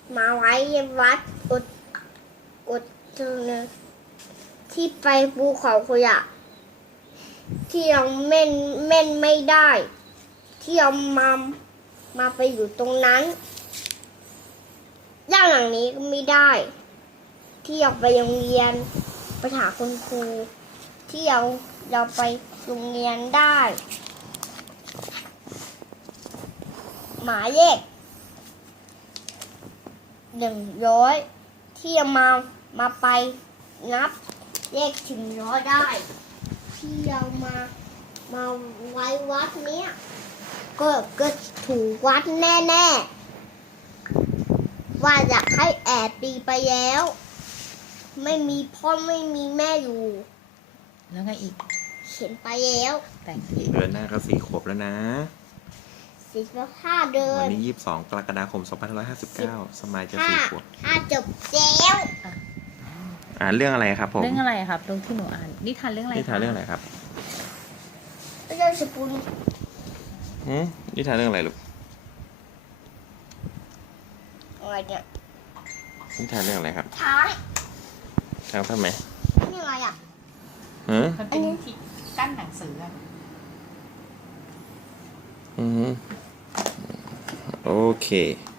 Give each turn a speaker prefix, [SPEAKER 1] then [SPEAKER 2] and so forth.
[SPEAKER 1] มาไว้วัดอุดตรงนึงที่ไปภูเขาขยะที่เราเม่นไม่ได้ ที่เรามาไปอยู่ตรงนั้นย่านหลังนี้ก็ไม่ได้ ที่เราไปโรงเรียนไปหาคุณครูที่เราไปโรงเรียนได้หมายเลข100ที่จะมาไปนับเลขถึง100ได้ที่เรามาไว้วัดเนี้ยก็ถูกวัดแน่ๆว่าอยากให้แอบปีไปแล้วไม่มีพ่อไม่มีแม่อยู่
[SPEAKER 2] แล้วไงอีก
[SPEAKER 1] เขียนไปแล้ว
[SPEAKER 2] แต่ง
[SPEAKER 3] เดือนหน้าก็4 ขวบแล้วนะ
[SPEAKER 1] 45 เดือน
[SPEAKER 3] วันนี้22 กรกฎาคม 2559 สมัยจะ4 ขวบ
[SPEAKER 1] ถ้าจบแล้ว
[SPEAKER 3] เรื่องอะไรครับผม
[SPEAKER 2] เรื่องอะไรครับเรื่องที่หนูอ่านนิทานเรื่องอะไร
[SPEAKER 3] นิทานเรื่องอะไรครับ
[SPEAKER 1] เรื่องสกุล
[SPEAKER 3] นิทานเรื่องอะไรลูก
[SPEAKER 1] อะไรเนี่ย
[SPEAKER 3] นิทานเรื่องอะไรครับ
[SPEAKER 1] ช้าง
[SPEAKER 3] ทำไม
[SPEAKER 1] นี่อะไรอ่ะ
[SPEAKER 2] มันเป็นที่กั้นหนังสือ
[SPEAKER 3] โอเค